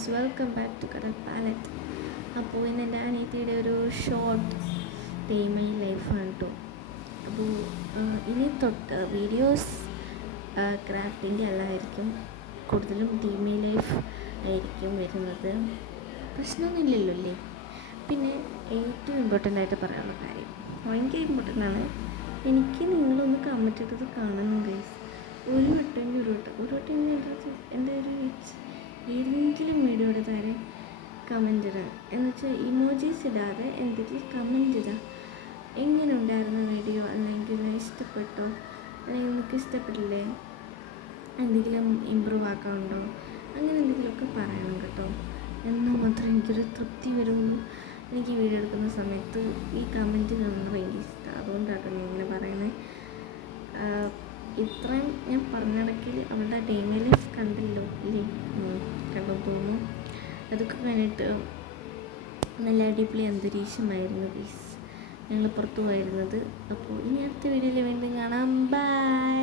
Friends, welcome back to കടൽ palette. അപ്പോൾ ഇന്ന് എൻ്റെ അനിയത്തിയുടെ ഒരു ഷോർട്ട് ഡേ മൈ ലൈഫാണ് കേട്ടോ. അപ്പോൾ ഇനി തൊട്ട് വീഡിയോസ് ക്രാഫ്റ്റിൻ്റെ അല്ലായിരിക്കും, കൂടുതലും ഡേ മൈ ലൈഫ് ആയിരിക്കും വരുന്നത്. പ്രശ്നമൊന്നുമില്ലല്ലോ അല്ലേ? പിന്നെ ഏറ്റവും ഇമ്പോർട്ടൻ്റ് ആയിട്ട് പറയാനുള്ള കാര്യം, ഭയങ്കര ഇമ്പോർട്ടൻ്റ് ആണ്, എനിക്ക് നിങ്ങളൊന്ന് കമൻറ്റ് ചെയ്തത് കാണണം ഗൈസ്. ഒരു വട്ടം എൻ്റെ ഒരു ഏതെങ്കിലും വീഡിയോയുടെ താഴെ കമൻറ്റ് ഇടുക, എന്നുവെച്ചാൽ ഇമോജീസ് ഇടാതെ എന്തെങ്കിലും കമൻറ്റ് ഇടുക. എങ്ങനെ ഉണ്ടായിരുന്ന വീഡിയോ, അല്ലെങ്കിൽ ഇഷ്ടപ്പെട്ടോ, അല്ലെങ്കിൽ നിങ്ങൾക്ക് ഇഷ്ടപ്പെട്ടില്ലേ, എന്തെങ്കിലും ഇമ്പ്രൂവ് ആക്കാനുണ്ടോ, അങ്ങനെ എന്തെങ്കിലുമൊക്കെ പറയണം കേട്ടോ. എന്നാൽ മാത്രമേ എനിക്കൊരു തൃപ്തി വരുള്ളൂ. എനിക്ക് വീഡിയോ എടുക്കുന്ന സമയത്ത് ഈ കമൻറ്റ് കാണുന്നത് ഭയങ്കര ഇഷ്ടമാണ്, അതുകൊണ്ടാണ് ഇങ്ങനെ പറയുന്നത്. ഇത്രയും ഞാൻ പറഞ്ഞിടയ്ക്ക് അവളുടെ ഡേ മൈ ലൈഫ് കണ്ടല്ലോ ഇല്ലേ? കണ്ടു തോന്നുന്നു. അതൊക്കെ കഴിഞ്ഞിട്ട് നല്ല അടിപൊളി അന്തരീക്ഷമായിരുന്നു പ്ലീസ്, ഞങ്ങൾ പുറത്തു പോയിരുന്നത്. അപ്പോൾ ഇനി അടുത്ത വീഡിയോയിൽ വീണ്ടും കാണാം. ബൈ.